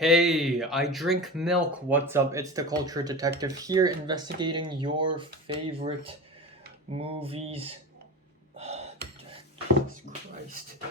Hey, I drink milk. What's up? It's the Culture Detective here investigating your favorite movies. Jesus Christ.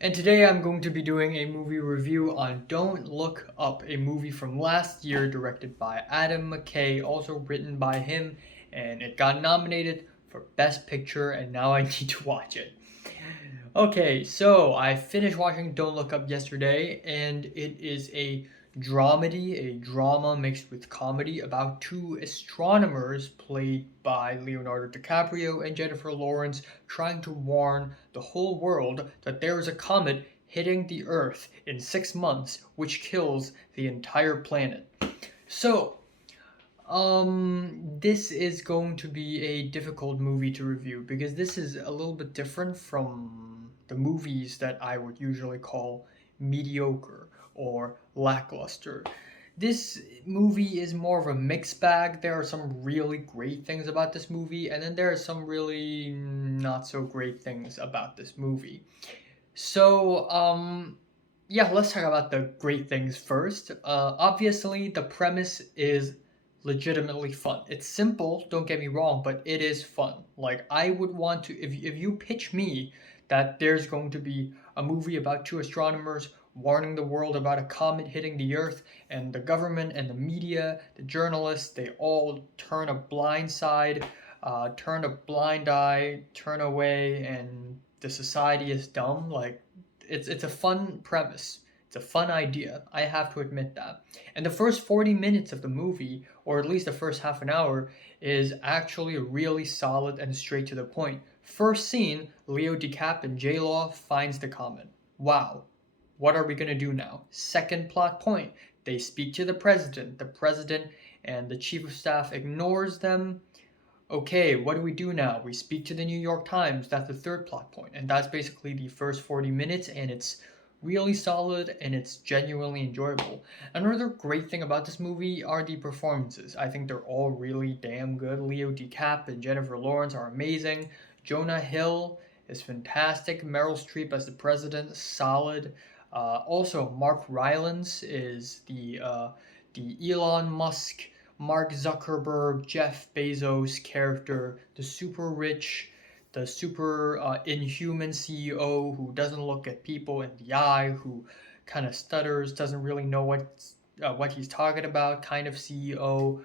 And today I'm going to be doing a movie review on Don't Look Up, a movie from last year directed by Adam McKay, also written by him, and it got nominated for Best Picture, and now I need to watch it. Okay, so I finished watching Don't Look Up yesterday, and it is a dramedy, a drama mixed with comedy about two astronomers played by Leonardo DiCaprio and Jennifer Lawrence trying to warn the whole world that there is a comet hitting the Earth in 6 months, which kills the entire planet. So, this is going to be a difficult movie to review because this is a little bit different from the movies that I would usually call mediocre or lackluster. This movie is more of a mixed bag. There are some really great things about this movie, and then there are some really not so great things about this movie. So, yeah, let's talk about the great things first. Obviously, the premise is legitimately fun. It's simple, don't get me wrong, but it is fun. Like, I would want to, if you pitch me that there's going to be a movie about two astronomers warning the world about a comet hitting the Earth, and the government and the media, the journalists, they all turn a blind side, turn a blind eye, turn away, and the society is dumb. Like, it's a fun premise. It's a fun idea. I have to admit that. And the first 40 minutes of the movie, or at least the first half an hour, is actually really solid and straight to the point. First scene, Leo DiCap and J-Law finds the comet. Wow. What are we gonna do now? Second plot point. They speak to the president. The president and the chief of staff ignores them. Okay, what do we do now? We speak to the New York Times. That's the third plot point. And that's basically the first 40 minutes, and it's really solid and it's genuinely enjoyable. Another great thing about this movie are the performances. I think they're all really damn good. Leo DiCap and Jennifer Lawrence are amazing. Jonah Hill is fantastic. Meryl Streep as the president, solid. Also, Mark Rylance is the Elon Musk, Mark Zuckerberg, Jeff Bezos character, the super rich, the super inhuman CEO who doesn't look at people in the eye, who kind of stutters, doesn't really know what he's talking about, kind of CEO.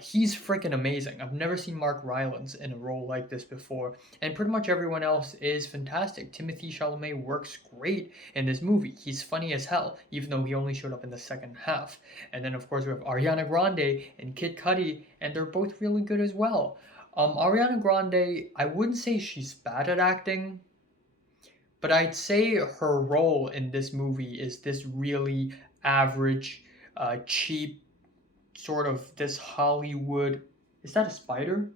He's freaking amazing. I've never seen Mark Rylance in a role like this before, and pretty much everyone else is fantastic. Timothy Chalamet works great in this movie. He's funny as hell, even though he only showed up in the second half. And then, of course, we have Ariana Grande and Kid Cudi, and they're both really good as well. Ariana Grande, I wouldn't say she's bad at acting, but I'd say her role in this movie is this really average, cheap, sort of this Hollywood. Is that a spider?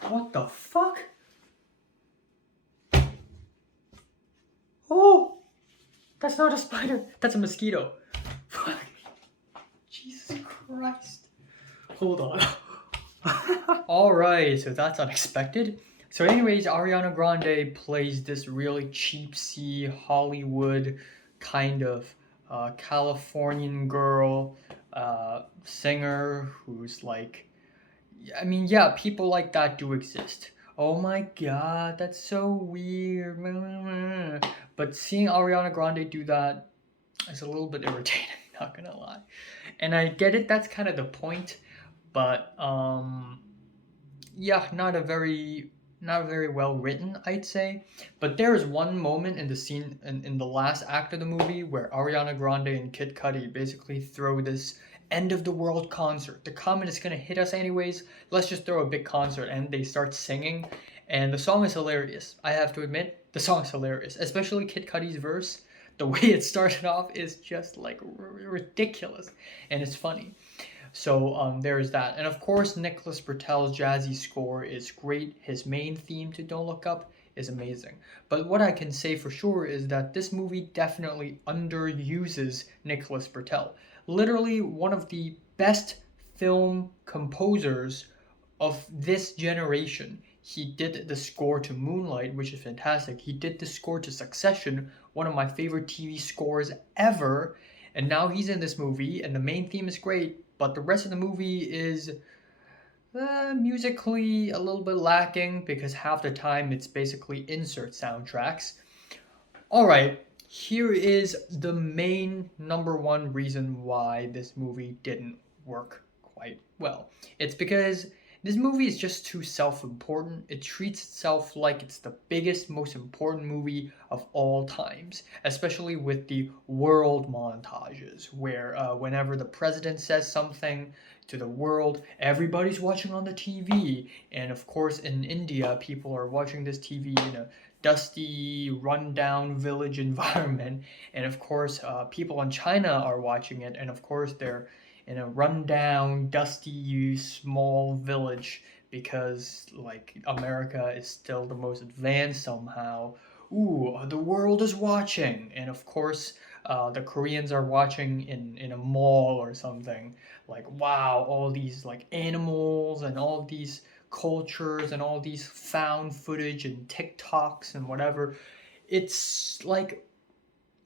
What the fuck? Oh! That's not a spider. That's a mosquito. Fuck. Jesus Christ. Hold on. Alright, so that's unexpected. So anyways, Ariana Grande plays this really cheapsy Hollywood kind of Californian girl singer who's like, I mean, yeah, people like that do exist. Oh my god, that's so weird. But seeing Ariana Grande do that is a little bit irritating, not gonna lie. And I get it, that's kind of the point, but yeah, not very well written, I'd say. But there is one moment in the scene in the last act of the movie where Ariana Grande and Kid Cudi basically throw this end of the world concert. The comet is gonna hit us anyways. Let's just throw a big concert, and they start singing, and the song is hilarious. I have to admit, the song is hilarious, especially Kid Cudi's verse. The way it started off is just like ridiculous, and it's funny. So there's that. And of course, Nicholas Bertel's jazzy score is great. His main theme to Don't Look Up is amazing. But what I can say for sure is that this movie definitely underuses Nicholas Bertel. Literally one of the best film composers of this generation. He did the score to Moonlight, which is fantastic. He did the score to Succession, one of my favorite TV scores ever. And now he's in this movie, and the main theme is great, but the rest of the movie is musically a little bit lacking because half the time it's basically insert soundtracks. Alright, here is the main number one reason why this movie didn't work quite well. It's because this movie is just too self important. It treats itself like it's the biggest, most important movie of all times, especially with the world montages, where whenever the president says something to the world, everybody's watching on the TV. And of course, in India, people are watching this TV in a dusty, rundown village environment. And of course, people in China are watching it. And of course, they're in a rundown, dusty, small village because, like, America is still the most advanced somehow. Ooh, the world is watching. And of course, the Koreans are watching in a mall or something. Like, wow, all these, like, animals and all these cultures and all these found footage and TikToks and whatever. It's like,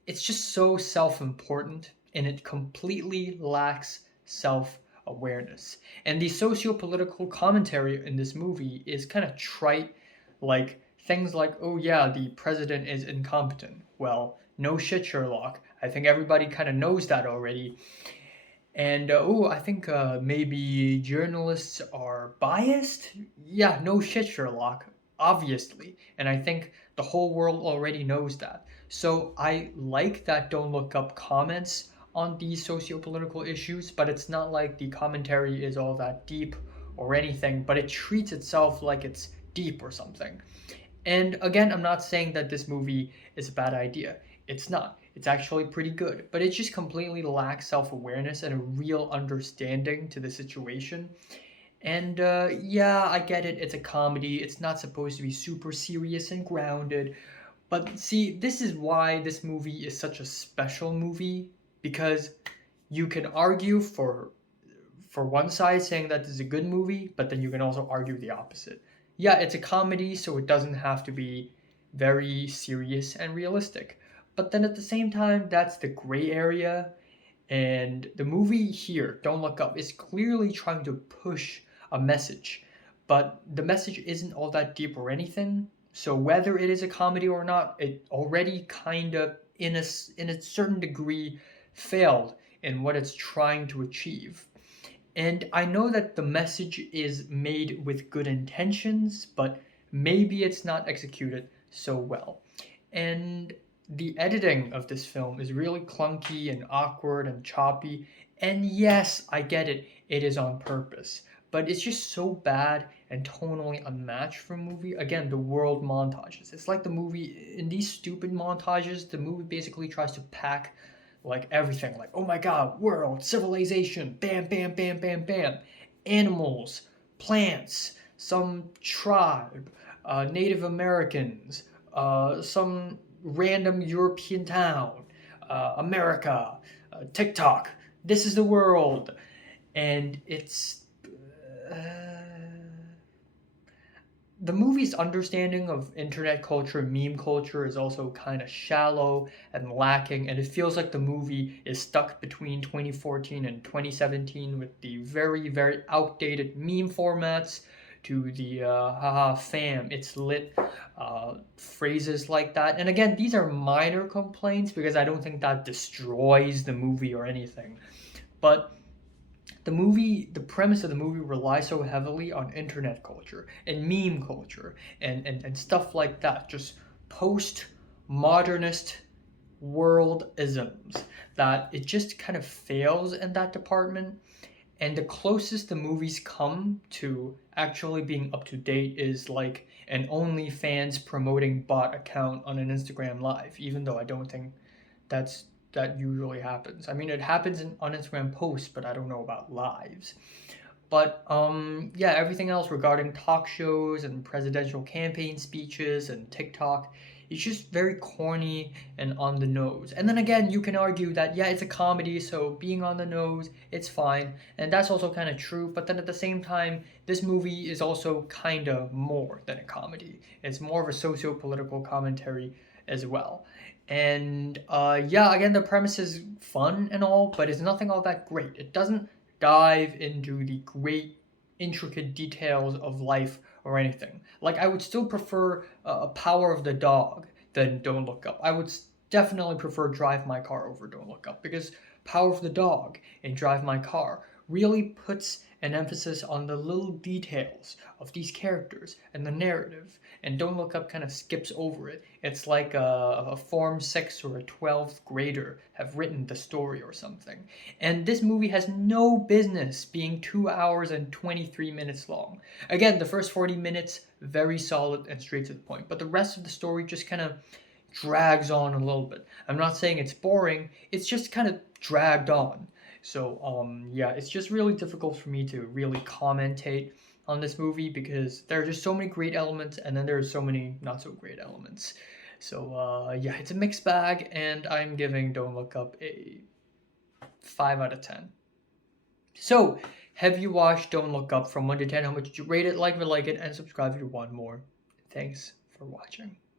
it's just so self important and it completely lacks self awareness. And the socio political commentary in this movie is kind of trite, like things like, oh yeah, the president is incompetent. Well, no shit, Sherlock. I think everybody kind of knows that already. And oh, I think maybe journalists are biased. Yeah, no shit, Sherlock. Obviously, and I think the whole world already knows that. So I like that Don't Look Up comments on these socio-political issues, but it's not like the commentary is all that deep or anything. But it treats itself like it's deep or something. And again, I'm not saying that this movie is a bad idea. It's not. It's actually pretty good, but it just completely lacks self awareness and a real understanding to the situation. And yeah, I get it. It's a comedy. It's not supposed to be super serious and grounded. But see, this is why this movie is such a special movie because you can argue for one side saying that this is a good movie, but then you can also argue the opposite. Yeah, it's a comedy, so it doesn't have to be very serious and realistic. But then at the same time, that's the gray area. And the movie here, Don't Look Up, is clearly trying to push a message. But the message isn't all that deep or anything. So whether it is a comedy or not, it already kind of, in a certain degree, failed in what it's trying to achieve. And I know that the message is made with good intentions, but maybe it's not executed so well. And the editing of this film is really clunky and awkward and choppy. And yes, I get it, it is on purpose. But it's just so bad and tonally unmatched for a movie. Again, the world montages. It's like the movie, in these stupid montages, the movie basically tries to pack like everything, like, oh my god, world, civilization, bam, bam, bam, bam, bam, animals, plants, some tribe, Native Americans, some random European town, America, TikTok, this is the world. And it's. Uh, the movie's understanding of internet culture, meme culture, is also kind of shallow and lacking, and it feels like the movie is stuck between 2014 and 2017 with the very, very outdated meme formats to the haha fam, it's lit phrases like that. And again, these are minor complaints because I don't think that destroys the movie or anything. But the premise of the movie relies so heavily on internet culture and meme culture and stuff like that, just post modernist world isms, that it just kind of fails in that department. And the closest the movies come to actually being up to date is like an OnlyFans promoting bot account on an Instagram live, even though I don't think that's that usually happens. I mean, it happens on Instagram posts, but I don't know about lives. But yeah, everything else regarding talk shows and presidential campaign speeches and TikTok It's just very corny and on the nose. And then again, you can argue that, yeah, it's a comedy, so being on the nose, it's fine. And that's also kind of true. But then at the same time, this movie is also kind of more than a comedy. It's more of a socio political commentary as well. And yeah, again, the premise is fun and all, but it's nothing all that great. It doesn't dive into the great, intricate details of life or anything. Like, I would still prefer a Power of the Dog than Don't Look Up. I would definitely prefer Drive My Car over Don't Look Up because Power of the Dog and Drive My Car really puts an emphasis on the little details of these characters and the narrative, and Don't Look Up kind of skips over it. It's like a Form 6 or a 12th grader have written the story or something. And this movie has no business being 2 hours and 23 minutes long. Again, the first 40 minutes, very solid and straight to the point, but the rest of the story just kind of drags on a little bit. I'm not saying it's boring, it's just kind of dragged on. So yeah, it's just really difficult for me to really commentate on this movie because there are just so many great elements and then there are so many not so great elements. So yeah, it's a mixed bag, and I'm giving Don't Look Up a 5 out of 10. So, have you watched Don't Look Up from 1 to 10? How much did you rate it? Like it, and subscribe if you want more. Thanks for watching.